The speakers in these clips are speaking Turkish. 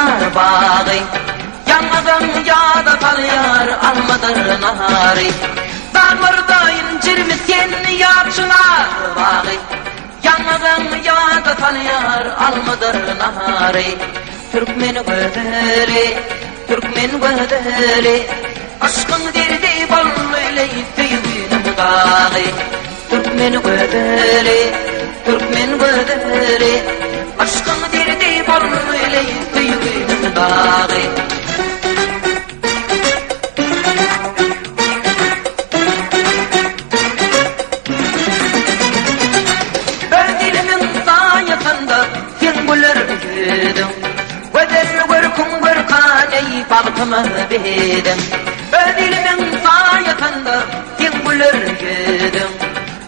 çınar bağı. Yanmadan yağda kalyar almadır nahari. Dağlarda incir misken yağ çınar bağı. Yanmadan yağda kalyar almadır nahari. Türkmen gözleri, Türkmen gözleri, aşkın derdi ballı tüyünüm dağı. Türkmen gözleri, Türkmen gözleri, aşkın derdi ballı tüyünüm dağı. Bağıtıma bedim, ödilimin sayakanda yengüller yedim.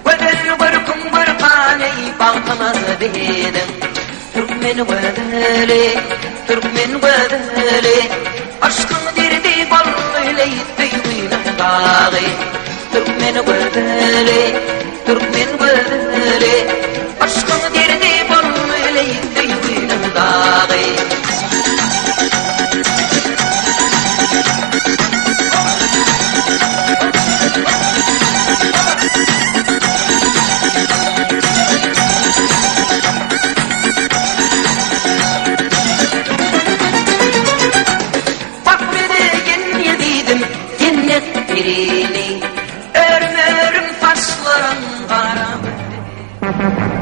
Ödel vırkım vırkane bağıtıma bedim. Türkmen gözleri, Türkmen gözleri, aşkın derdi ballı tüyünüm dağı. Türkmen gözleri, Türkmen gözleri, aşkın derdi ballı tüyünüm dağı. Örüm örüm saçların kara.